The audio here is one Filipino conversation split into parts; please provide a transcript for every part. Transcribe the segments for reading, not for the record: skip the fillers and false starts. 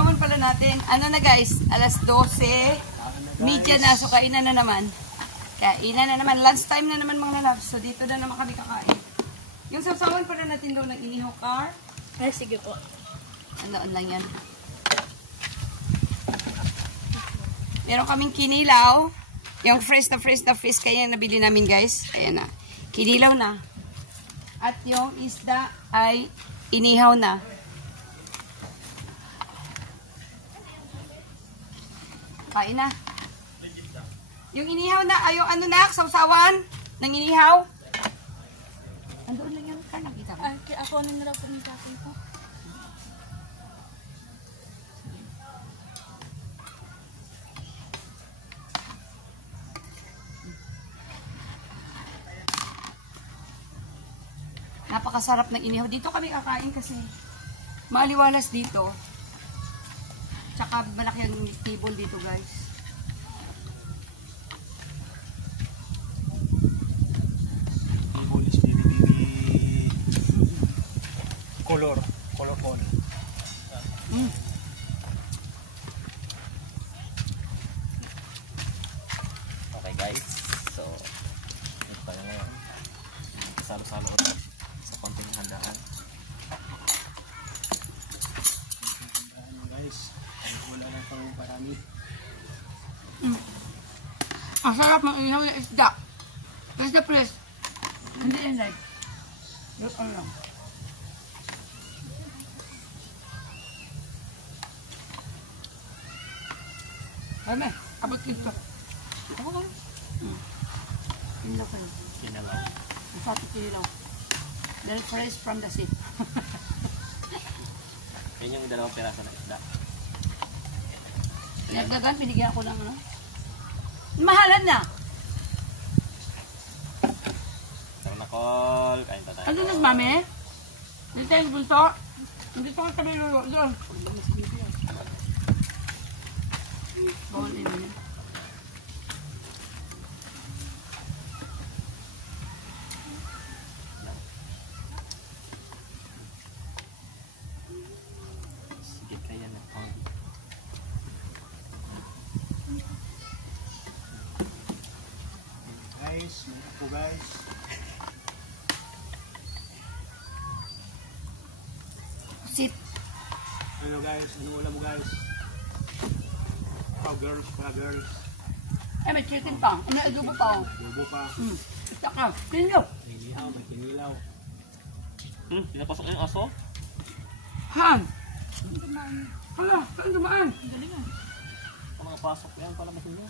sausawan pala natin. Ano na guys, alas 12. Media na, so kainan na naman. Kainan na naman. Lunch time na naman mga lalabs. So dito na naman kami kakain. Yung sausawan pala natin doon ng inihaw car. Ay, sige po. Anoon lang yan. Meron kaming kinilaw. Yung fresh na fish kaya nabili namin guys. Ayan na. Kinilaw na. At yung isda ay inihaw na. Kain na. Yung inihaw na, ay yung ano na, sausawan ng inihaw. Andoon lang yan. Kaya nakita ko. Ay, ako na nila po ng tatay ko. Napakasarap ng inihaw. Dito kami kakain kasi maliwalas dito. Tsaka malaki ang table dito guys. Table is color. Okay guys, so ito tayo ngayon. Salo-salo ulit sa konting handaan. Guys, wala lang pang parami. Ang sarap ng inihaw ng isda. Press na press. Hindi yan like. Look on lang. Ay, abot dito. Ako ka. Kinilaw ka na. Kinalaw. Ang sarap ng kinilaw. Dahil fresh from the sea. Yan yung dalawang piraso na isda. Nagdagan, binigyan ako ng ano. Mahalan na. Tara na call. Kain pa tayo. Ano na, mami? Dito yung bunso. Dito ka kami lulu. Doon. Bawal na yun. Sige kaya na call. Guys, mga po guys. Sit. Ano guys, ano ulam mo guys? Girls. Ay, may chicken pa. May adobo pa. Bubo pa. Saka, kinilaw. May inihaw, may kinilaw. Pinapasok na yung aso? Han. Hala, saan dumaan? Sa mga pasok yan pala kasi niya.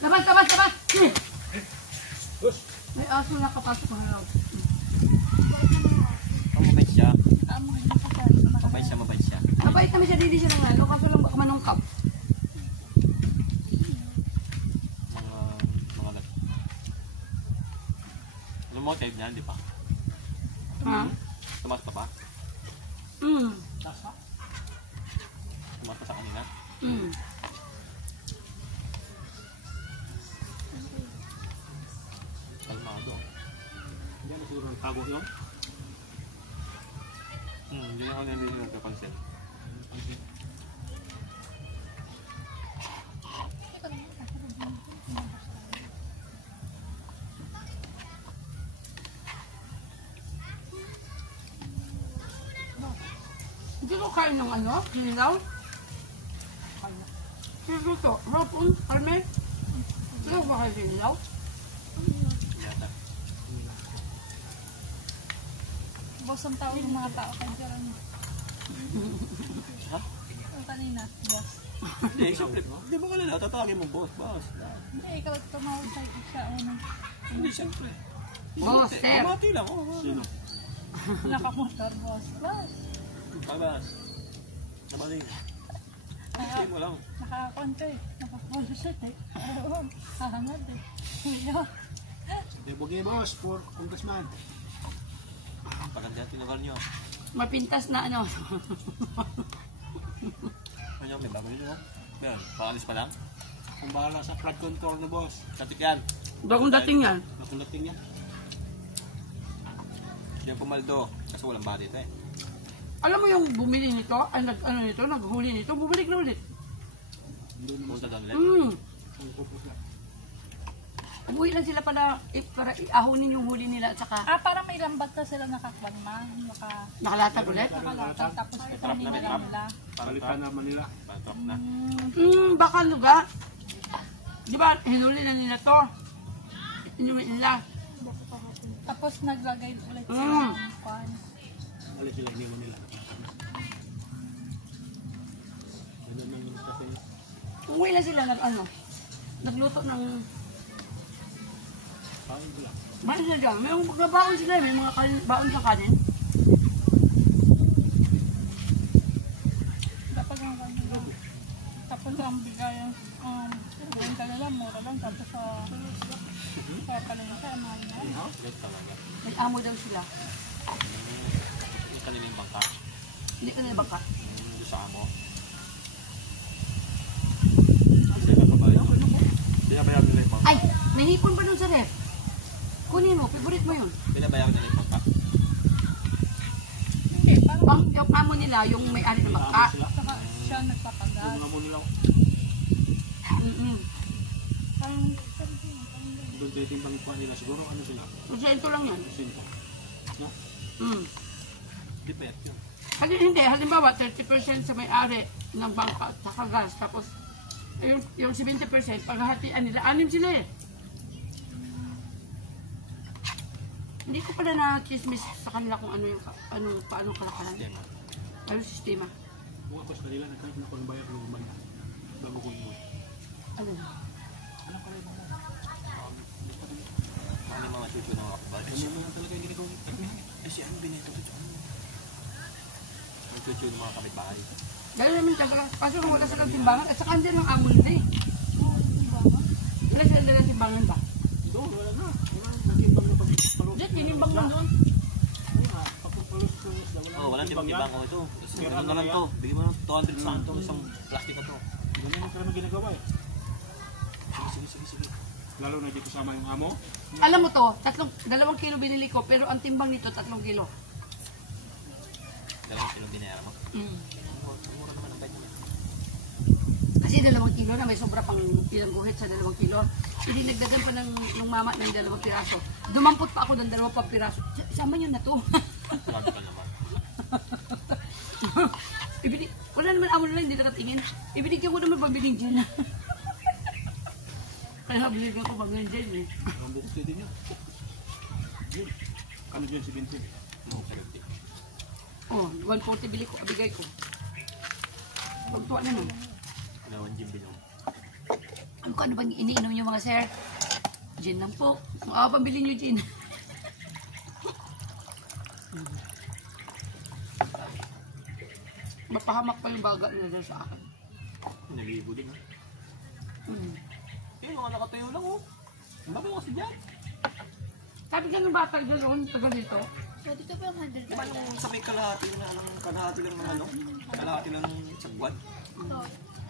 Labas! May aso na kapasok ng harap. Mabait siya. Mabait siya. Mabait siya. Mabait naman siya, hindi siya ng ano, kaso lang baka manungkap. Mga ano mo, type niya, di ba? Ha? Tumas pa ba? Tumas pa sa kanina? Kalmado. Hindi na siguro nagtago yun. Hindi na ako nagpapansin. Hindi ko kain ng ano, kinilaw. Sino to? Rapon? Carmen? Sino ba kayo kinilaw? Yata. Boss ang tao ng mga tao kayo dyan. Ha? Yung kanina, boss. Hindi, siyempre. Di ba kanila? Tatawagin mo, boss. Hindi, ikaw tumawag sa siya. Hindi, siyempre. Boss, sir. Mati lang. Sino? Nakamotor, boss. Boss. Paglas. Namaling. Hindi mo lang. Nakakonto eh. Nakakonto eh. Oo. Hahangad eh. Iyo. Deboge boss, for congressman. Pagandyan, tinugar nyo. Mapintas na ano. Ano may bago nyo? Meron, pakalis pa lang? Kung bahala sa flood control na boss. Katik yan. Bagong dating yan. Nakulating yan. Yung pumaldo. Kasi walang body ito eh. Alam mo yung bumili nito, ay naghuli nito, bumalik na ulit. Punta doon ulit. Umuwi lang sila para iahunin yung huli nila at saka Parang may lambat na sila nakakbalma. nakalatag ulit. Nakalatag. Tapos ito Trap na, may nila trap. nila. Palitan naman nila. Pantrap na. Baka luga. Di ba, hinuli na nila to. Inumin nila. Tapos naglagay ulit Mm. sila ng kwan. Alis sila, hindi mo nila. Ganun lang yung kasi. Umuwi lang sila nagluto ng Kain ko lang. Bakit sila dyan? May mga baon sila, may mga baon sa kanin. Dapat ang kwan nila. Tapos ang bigay yung kanila, mura lang. Tapos sa palengke, mahal na. Ulit talaga. May amo daw sila. Yung kanina yung bangka. Hindi ka nila bangka. Doon sa amo. Kasi nakabayan. Binabayaran nila yung bangka. Ay! Nahipon pa dun sa ref. Kunin mo, favorite mo yun. Binabayaran nila yung bangka. Hindi, parang Yung amo nila, yung may-ari ng bangka. saka siya nagpapagas. Yung mga mo nila. Parang Doon titimbang pa nila. Siguro ano sila? Kasi ito lang yan. Sinto. No? Di pa yun. Hindi, halimbawa 30% sa may-ari ng bangka at saka gas. Tapos yung 70% paghahatian nila, 6 sila eh. Hindi ko pala na-chismis sa kanila kung paano kalakalan. Tema. Ano sistema. Kung ako sa kanila, nagkaroon na ako ng bayan ng banda. Bago ko umuwi. Ano? Ano yung mga chuchu na mga kapatid? Ano naman talaga yung ginagawa? Eh si ano binito to? Yung chuchu ng mga kapitbahay. Dahil naman talaga, kaso wala silang timbangan at saka andyan ang amo nila eh. Wala silang dalang timbangan ba? Doon, wala na. Wala na. Nagtimbang na pagpapalos. Diyan, tinimbang lang doon. Pagpapalos-palos na wala. Oh, walang tibang-tibang ko ito. Kasi Pero ano ano na lang yan? to. Bigyan mo ng 200 saan to. Isang plastic na to. Ganun ang karami ginagawa eh. Sige. Lalo na di kasama yung amo. Alam mo to, 2 kilo binili ko, pero ang timbang nito 3 kilo. Dalawang kilong binayaran mo. Ang mura naman ang ganyan. Kasi 2 kilo na may sobra pang ilang guhit sa 2 kilo. Dinagdagan pa ng mama ng 2 piraso. Dumampot pa ako ng 2 pang piraso. Sama nyo na to. Grabe ka naman. Wala naman amo na lang, hindi nakatingin. Ibinigyan ko naman pabiling gin. Kaya binigyan ko pabiling gin eh. Ang bukas din yun. Yun. Ano yun si Binti? Mga kalagti. Oh, 140 bili ko, bigay ko. Pagtuwa naman. Dalawang gym binom. Ano bang iniinom nyo mga sir? Gin lang po. Pambili nyo gin. Mapahamak pa yung baga nila sa akin. Naligo din ha. Mm. Eh, mga nakatayo lang oh. Ang bago kasi dyan. Sabi ka ng bata gano'n, taga dito. dito pa yung 100 Diba nung sa may kalahati na kalahati lang ng ano? Kalahati lang ng sagwan.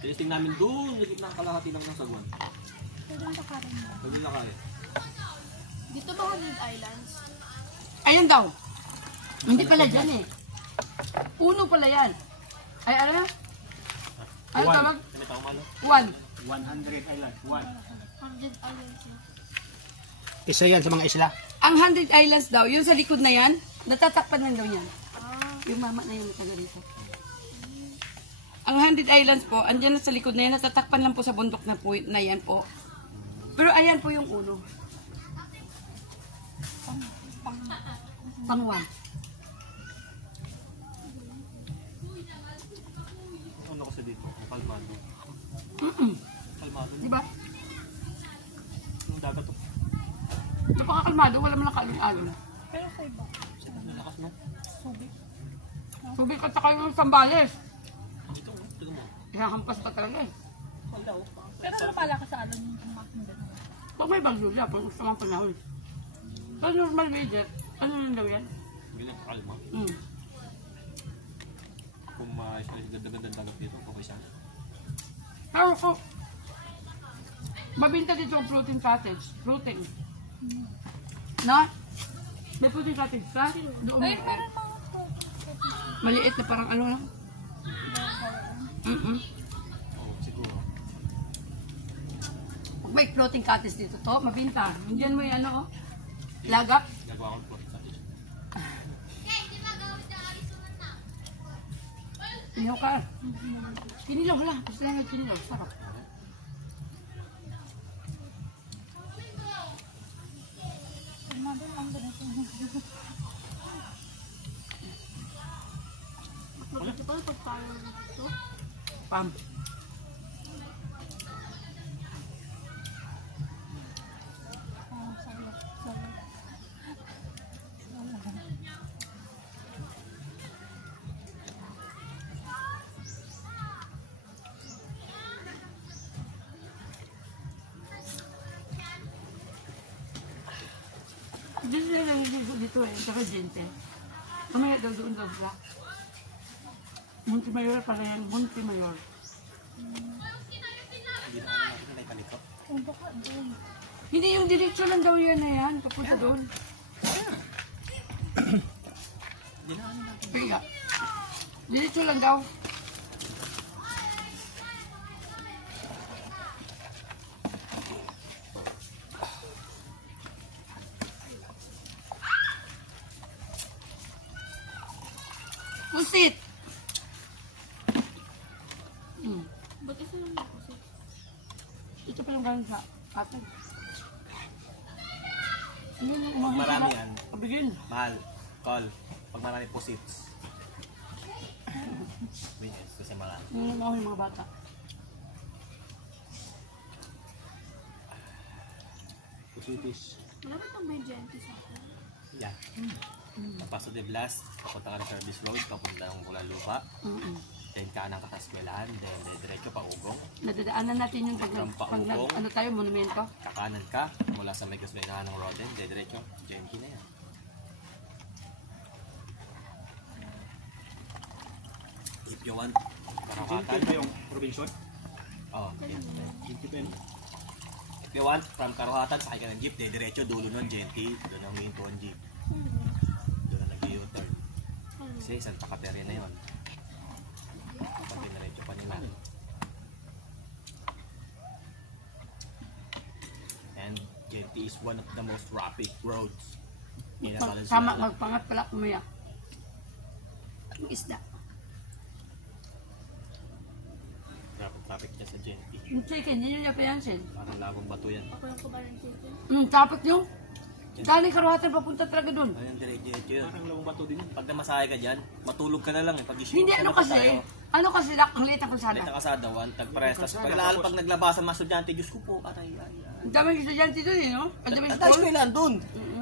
Testing namin doon, nagit ng kalahati lang ng sagwan. Pwede mo pakarin mo. Pwede na kaya. Dito ba 100 Islands? Ayan daw. Hindi pala dyan eh. Uno pala yan. Ay, ano? Ano One. tawag? Kami tao malo. 1. 100 island. 100 Islands. Isa yan sa mga isla. Ang 100 Islands daw, yung sa likod na yan, natatakpan lang daw yan. Yung mama na yun taga dito. Ang 100 Islands po, andyan na sa likod na yan, natatakpan lang po sa bundok na, po, na yan po. Pero ayan po yung ulo. Pang 1. Ano kasi dito? Ang kalmado. Kalmado. Di ba? Yung dagat to. Napakakalmado, wala man lang kalun-alun. Pero sa iba, Nalakas no? subi. Tubig at saka yung sambales. Ito oh. Tignan mo. Ihahampas pa talaga eh. Wala oh. Pero ano pala ka sa alon yung kumakin din? Pag may bagyo siya, pag gusto mong panahon. Pero normal weather, ano lang daw yan? Hindi lang kalma. Kung maayos na ganda-ganda ng dagat dito, okay sana. Pero ko, Mabinta dito ang protein cottage. Protein. No? May protein cottage ka? Doon mo. Ay, meron mga Maliit na parang ano lang. Oo, siguro. Pag may floating cottage dito to, mabinta. Hindi mo yung ano, oh. Lagak. Gagawa ko po. Kinilaw ka. Kinilaw, wala. Gusto lang yung kinilaw. Sarap. Mother, ang ganito. Magkakita pa pag tayo dito. Pam. Dito na lang dito eh, saka Gente. Mamaya daw doon daw sila. Montemayor pala yan, Montemayor. Hindi na natin na ikalikot. Kung baka doon. Hindi yung diretso lang daw yan na yan, papunta doon. Hindi na natin. Kaya, diretso lang daw. Pusit! Ba't isa lang ako sa... Ito pa yung galing sa atin. Ano yung umahal Marami sila? yan. Kabigin. Mahal. Call. Pag marami posits. Minutes kasi marami. Yung umahal yung mga bata. Pusitis. Wala ba itong may genti sa akin? Yan. Paso de Blas, papunta ka ng service road, papunta ng Bulalupa. Then kanan ka sa eskwelahan, then diretso pa Ugong. Nadadaanan natin yung pag Pampauong. ano tayo, monumento. Kakanan ka, mula sa may gasolinahan ng Roden, diretso, Genki na yan. If you want, Jinky Karawatan. ba yung Robinson? Oo, Jinky pa yun. if you want, from Karawatan, sakay ka ng jeep, diretso, dulo nun, Genki, doon ang main to ang jeep. Doon ang nag-u-turn. Kasi Santa Caterina yun. Kapag diniretso pa nila. And Genki is one of the most rapid roads. in Sama, Valenzuela. magpangat pala kumaya. Ang isda. Traffic niya sa Genki. Yung chicken, yun yung yapayansin. Parang labong bato yan. Ako yung kumain chicken. Tapos yung galing Karuhatan papunta talaga doon. Ayun, diretso yun. Parang lawang bato din yun. Pag namasahe ka dyan, matulog ka na lang eh. Pag Hindi, ano kasi, ang liit ang kalsada. Late ang kasada, one, tagprestas. Pag lalo pag naglabasan mga estudyante, Diyos ko po, aray, ay. Ang daming estudyante doon eh, no? Ang daming High school. school lang dun.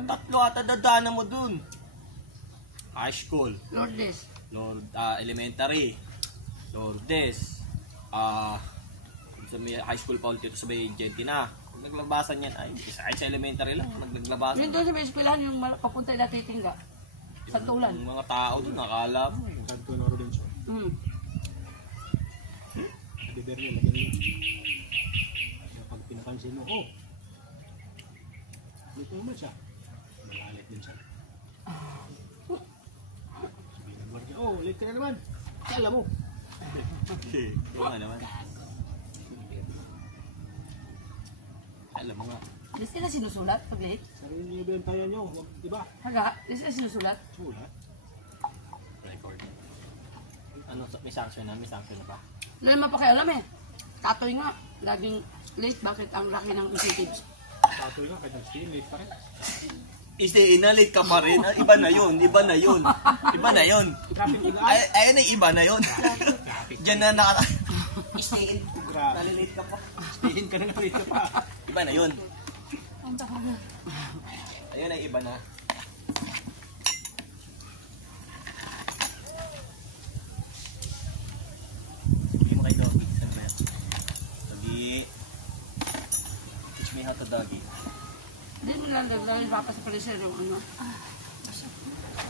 Tatlo ata dadaanan mo dun. High school, Lourdes. elementary, Lourdes, sa may high school pa ulit ito sa may Genki na. Pag naglabasan yan, ay sa elementary lang, naglabasan. Yun doon sa may eskwelahan, yung papunta na titingga. Sa tulan. Yung mga tao dun, nakala mo. Ang kanto ng Robinson. Di Berlin, lagyan nyo. Kaya pag pinapansin mo, oh! Dito naman siya. Malalit din siya. Sabi ng guardia, oh, late ka na naman. Kala mo. Oo nga naman. Alam mo nga. Di sila sinusulat pag late. Sarili niyo ba yung tayo nyo? Wag, diba? Haga, di sila sinusulat. Sulat. Record. Ano, may sanction na ba? Wala naman pakialam eh. Katoy nga, laging late. Bakit ang laki ng incentives? Patuloy nga, kahit nag-stay, late pa rin. Inalit ka pa rin. Iba na yun. Iba na yun. Iba na yun. Traffic na Ay, ayun ay iba na yun. Diyan na naka... Stay in. Grabe. Nalilate ka pa. Stayin ka na nga rito pa. Iba na yun. Ang bahala. Ayun ay iba na. Sige mo kay Doggy. Saan ba yan? Doggy. Teach me how to doggy. Hindi mo lang lagay baka sa pareser yung ano.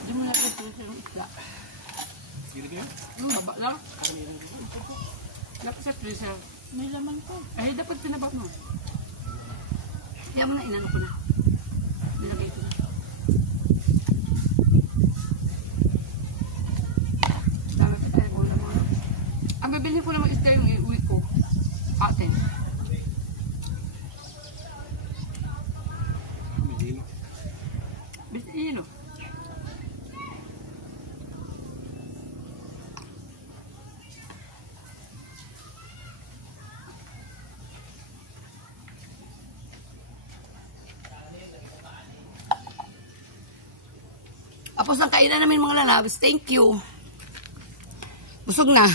Hindi mo lang lagay yung isla. Sige na Baba lang. Dapat sa freezer. May laman ko. Ay, dapat pinabak mo. Kaya mo na, inano ko na. Nilagay ko na. Dami pa tayo ko na mga. Ang bibili ko naman is tayo yung iuwi ko. Atin. Basta yun o. Tapos ang kainan namin mga lalabs. Thank you. Busog na.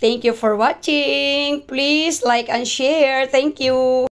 Thank you for watching. Please like and share. Thank you.